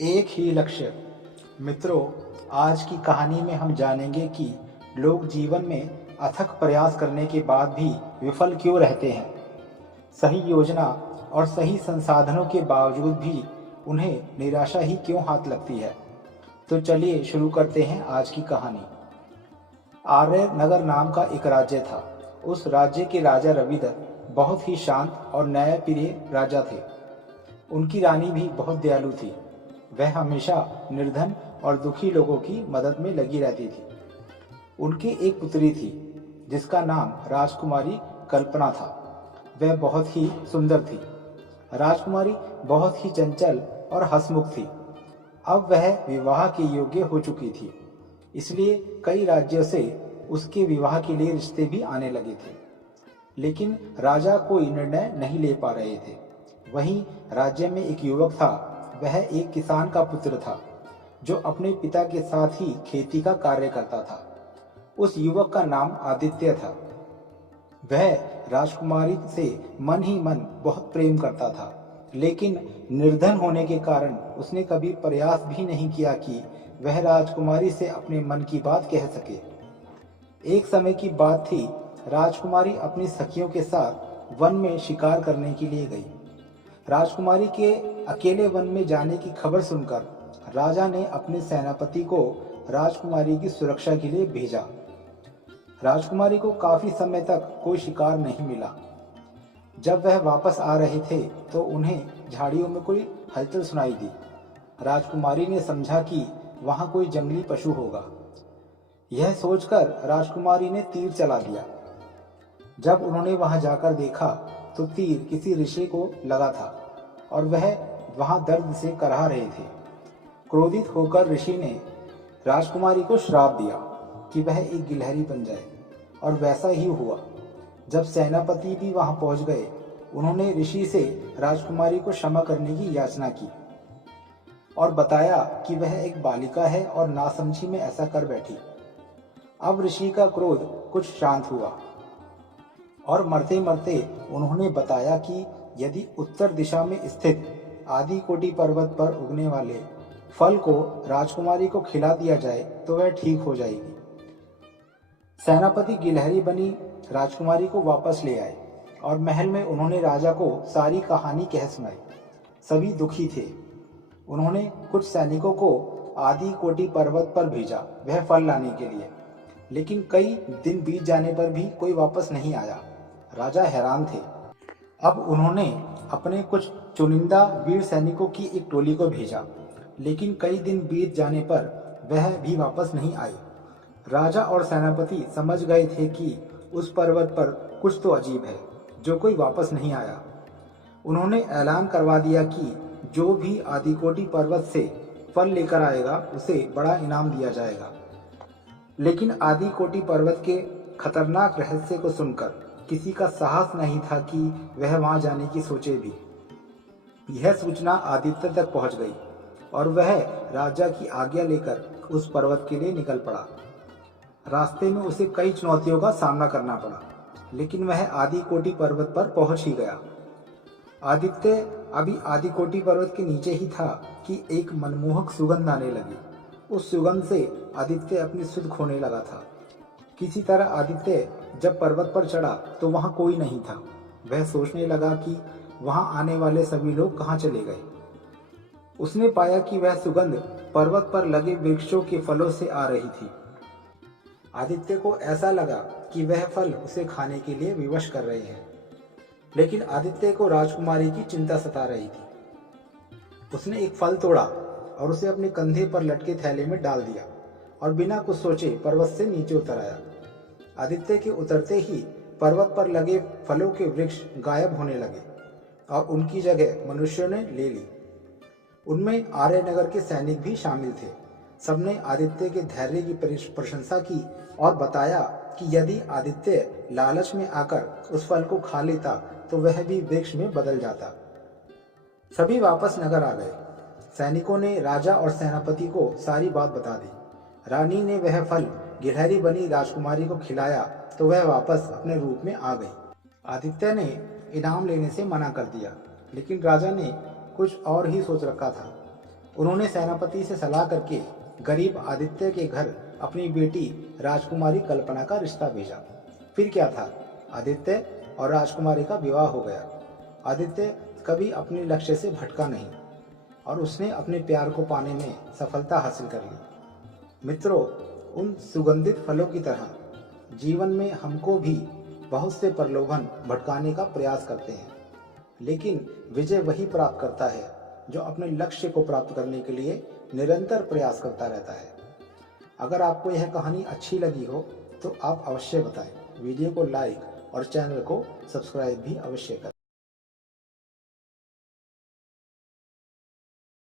एक ही लक्ष्य। मित्रों, आज की कहानी में हम जानेंगे कि लोग जीवन में अथक प्रयास करने के बाद भी विफल क्यों रहते हैं। सही योजना और सही संसाधनों के बावजूद भी उन्हें निराशा ही क्यों हाथ लगती है। तो चलिए शुरू करते हैं आज की कहानी। आर्य नगर नाम का एक राज्य था। उस राज्य के राजा रविदत्त बहुत ही शांत और न्यायप्रिय राजा थे। उनकी रानी भी बहुत दयालु थी। वह हमेशा निर्धन और दुखी लोगों की मदद में लगी रहती थी। उनकी एक पुत्री थी जिसका नाम राजकुमारी कल्पना था। वह बहुत ही सुंदर थी। राजकुमारी बहुत ही चंचल और हंसमुख थी। अब वह विवाह के योग्य हो चुकी थी, इसलिए कई राज्यों से उसके विवाह के लिए रिश्ते भी आने लगे थे। लेकिन राजा कोई निर्णय नहीं ले पा रहे थे। वहीं राज्य में एक युवक था। वह एक किसान का पुत्र था जो अपने पिता के साथ ही खेती का कार्य करता था। उस युवक का नाम आदित्य था। वह राजकुमारी से मन ही मन बहुत प्रेम करता था, लेकिन निर्धन होने के कारण उसने कभी प्रयास भी नहीं किया कि वह राजकुमारी से अपने मन की बात कह सके। एक समय की बात थी। राजकुमारी अपनी सखियों के साथ वन में शिकार करने के लिए गई। राजकुमारी के अकेले वन में जाने की खबर सुनकर राजा ने अपने सेनापति को राजकुमारी की सुरक्षा के लिए भेजा। राजकुमारी को काफी समय तक कोई शिकार नहीं मिला। जब वह वापस आ रहे थे तो उन्हें झाड़ियों में कोई हलचल सुनाई दी। राजकुमारी ने समझा कि वहां कोई जंगली पशु होगा। यह सोचकर राजकुमारी ने तीर चला दिया। जब उन्होंने वहां जाकर देखा तो तीर किसी ऋषि को लगा था और वह वहां दर्द से कराह रहे थे। क्रोधित होकर ऋषि ने राजकुमारी को श्राप दिया कि वह एक गिलहरी बन जाए, और वैसा ही हुआ। जब सेनापति भी वहां पहुंच गए, उन्होंने ऋषि से राजकुमारी को क्षमा करने की याचना की और बताया कि वह एक बालिका है और नासमझी में ऐसा कर बैठी। अब ऋषि का क्रोध कुछ शांत हुआ और मरते मरते उन्होंने बताया कि यदि उत्तर दिशा में स्थित आदिकोटि पर्वत पर उगने वाले फल को राजकुमारी को खिला दिया जाए तो वह ठीक हो जाएगी। सेनापति गिलहरी बनी राजकुमारी को वापस ले आए और महल में उन्होंने राजा को सारी कहानी कह सुनाई। सभी दुखी थे। उन्होंने कुछ सैनिकों को आदिकोटि पर्वत पर भेजा वह फल लाने के लिए, लेकिन कई दिन बीत जाने पर भी कोई वापस नहीं आया। राजा हैरान थे। अब उन्होंने अपने कुछ चुनिंदा वीर सैनिकों की एक टोली को भेजा, लेकिन कई दिन बीत जाने पर वह भी वापस नहीं आए। राजा और सेनापति समझ गए थे कि उस पर्वत पर कुछ तो अजीब है जो कोई वापस नहीं आया। उन्होंने ऐलान करवा दिया कि जो भी आदिकोटि पर्वत से फल लेकर आएगा उसे बड़ा इनाम दिया जाएगा। लेकिन आदिकोटि पर्वत के खतरनाक रहस्य को सुनकर किसी का साहस नहीं था कि वह वहां जाने की सोचे भी। यह सूचना आदित्य तक पहुंच गई और वह राजा की आज्ञा लेकर उस पर्वत के लिए निकल पड़ा। रास्ते में उसे कई चुनौतियों का सामना करना पड़ा, लेकिन वह आदिकोटि पर्वत पर पहुंच ही गया। आदित्य अभी आदिकोटि पर्वत के नीचे ही था कि एक मनमोहक सुगंध आने लगी। उस सुगंध से आदित्य अपनी सुध खोने लगा था। किसी तरह आदित्य जब पर्वत पर चढ़ा तो वहां कोई नहीं था। वह सोचने लगा कि वहां आने वाले सभी लोग कहां चले गए। उसने पाया कि वह सुगंध पर्वत पर लगे वृक्षों के फलों से आ रही थी। आदित्य को ऐसा लगा कि वह फल उसे खाने के लिए विवश कर रहे हैं, लेकिन आदित्य को राजकुमारी की चिंता सता रही थी। उसने एक फल तोड़ा और उसे अपने कंधे पर लटके थैले में डाल दिया और बिना कुछ सोचे पर्वत से नीचे उतर आया। आदित्य के उतरते ही पर्वत पर लगे फलों के वृक्ष गायब होने लगे और उनकी जगह मनुष्यों ने ले ली। उनमें आर्यनगर के सैनिक भी शामिल थे। सबने आदित्य के धैर्य की प्रशंसा की और बताया कि यदि आदित्य लालच में आकर उस फल को खा लेता तो वह भी वृक्ष में बदल जाता। सभी वापस नगर आ गए। सैनिकों ने राजा और सेनापति को सारी बात बता दी। रानी ने वह फल गिलहरी बनी राजकुमारी को खिलाया तो वह वापस अपने रूप में आ गई। आदित्य ने इनाम लेने से मना कर दिया, लेकिन राजा ने कुछ और ही सोच रखा था। उन्होंने सेनापति से सलाह करके गरीब आदित्य के घर अपनी बेटी राजकुमारी कल्पना का रिश्ता भेजा। फिर क्या था, आदित्य और राजकुमारी का विवाह हो गया। आदित्य कभी अपने लक्ष्य से भटका नहीं और उसने अपने प्यार को पाने में सफलता हासिल कर ली। मित्रों, उन सुगंधित फलों की तरह जीवन में हमको भी बहुत से प्रलोभन भटकाने का प्रयास करते हैं, लेकिन विजय वही प्राप्त करता है जो अपने लक्ष्य को प्राप्त करने के लिए निरंतर प्रयास करता रहता है। अगर आपको यह कहानी अच्छी लगी हो तो आप अवश्य बताएं। वीडियो को लाइक और चैनल को सब्सक्राइब भी अवश्य करें।